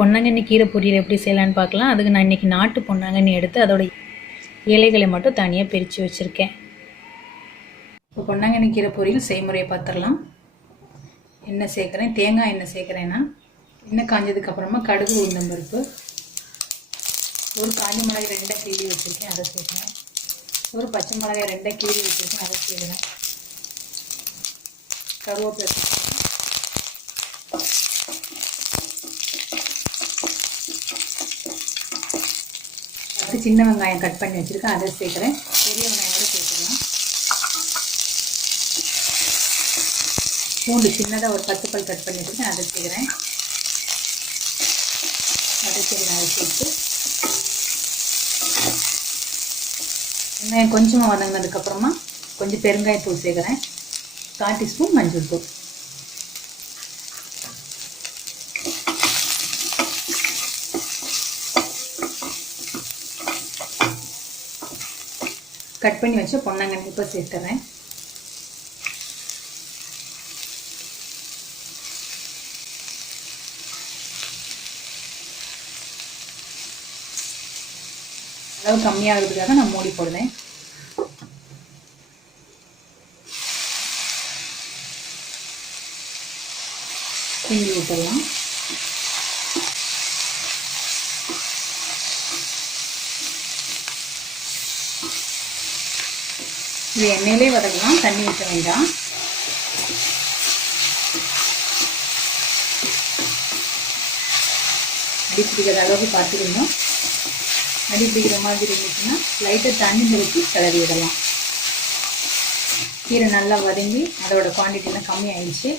பொன்னாங்கண்ணி கீரை பொரியல் எப்படி செய்யலான்னு பார்க்கலாம். அதுக்கு நான் இன்றைக்கி நாட்டு பொன்னாங்கண்ணி எடுத்து அதோட இலைகளை மட்டும் தனியாக பிரித்து வச்சுருக்கேன். இப்போ பொன்னாங்கண்ணி கீரை பொரியல் செய்முறையை பார்த்துடலாம். எண்ணெய் சேர்க்குறேன், தேங்காய் எண்ணெய் சேர்க்குறேன்னா எண்ணெய் காஞ்சதுக்கப்புறமா கடுகு உளுந்தம் பருப்பு, ஒரு காஞ்ச மிளகாய் 2 கிள்ளி வச்சுருக்கேன், அதை சேர்க்குறேன். ஒரு பச்சை மிளகாய் 2 கிள்ளி வச்சுருக்கேன், அதை சேர்க்குறேன். கருவேப்பிலை சேர்க்குறேன். சின்ன வெங்காயம் கட் பண்ணி வச்சுருக்கேன், அதை சேர்க்குறேன். பெரிய வெங்காயோட சேர்த்துக்கலாம். பூண்டு சின்னதாக ஒரு 10 பல் கட் பண்ணி வச்சுருக்கேன், அதை சேர்க்குறேன். அதை சேர்த்து வெங்காயம் கொஞ்சமாக வதங்கினதுக்கப்புறமா கொஞ்சம் பெருங்காயத்தூள் சேர்க்குறேன். 1/4 டீஸ்பூன் மஞ்சள் தூள். கட் பண்ணி வச்ச பொன்னாங்கண்ணி இப்போ சேர்த்துறேன். அளவு கம்மியாகிறதுக்காக நான் மூடி போடுவேன். கிண்டி விட்டுடலாம். இது எண்ணெயிலே வதக்கலாம், தண்ணி ஊற்ற வேண்டாம். அடி பிடிக்கிற அளவுக்கு பார்த்துக்கணும். அடி பிடிக்கிற மாதிரி இருந்துச்சுன்னா லைட்டாக தண்ணி ஊற்றி கிளறி விடலாம். கீரை நல்லா வதங்கி அதோட குவான்டிட்டிலாம் கம்மி ஆயிடுச்சு.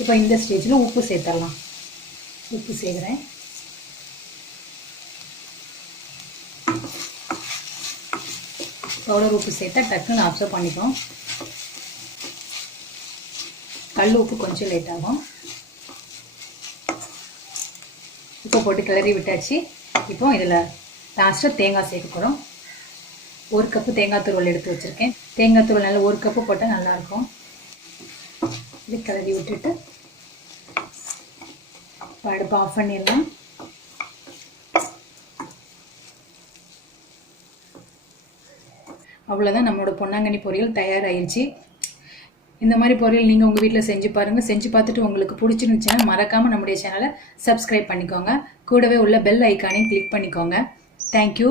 இப்போ இந்த ஸ்டேஜில் உப்பு சேர்த்துடலாம். உப்பு சேர்க்குறேன். பவுடர் உப்பு சேர்த்தா டக்குன்னு அப்சர்வ் பண்ணிக்கும். கல் உப்பு கொஞ்சம் லேட் ஆகும். உப்பு போட்டு கிளறி விட்டாச்சு. இப்போ இதில் லாஸ்ட்டாக தேங்காய் சேர்க்க போகிறோம். 1 கப்பு தேங்காய் துருவல் எடுத்து வச்சுருக்கேன். தேங்காய் துருவல் நல்லா 1 கப்பு போட்டால் நல்லாயிருக்கும். இது கிளறி விட்டுட்டு அடுப்பு ஆஃப் பண்ணிடலாம். அவ்வளோதான், நம்மளோட பொன்னாங்கண்ணி பொரியல் தயாராகிடுச்சு. இந்த மாதிரி பொரியல் நீங்கள் உங்கள் வீட்டில் செஞ்சு பாருங்கள். செஞ்சு பார்த்துட்டு உங்களுக்கு பிடிச்சிருந்துச்சுன்னா மறக்காமல் நம்முடைய சேனலை சப்ஸ்கிரைப் பண்ணிக்கோங்க. கூடவே உள்ள பெல் ஐக்கானையும் கிளிக் பண்ணிக்கோங்க. தேங்க்யூ.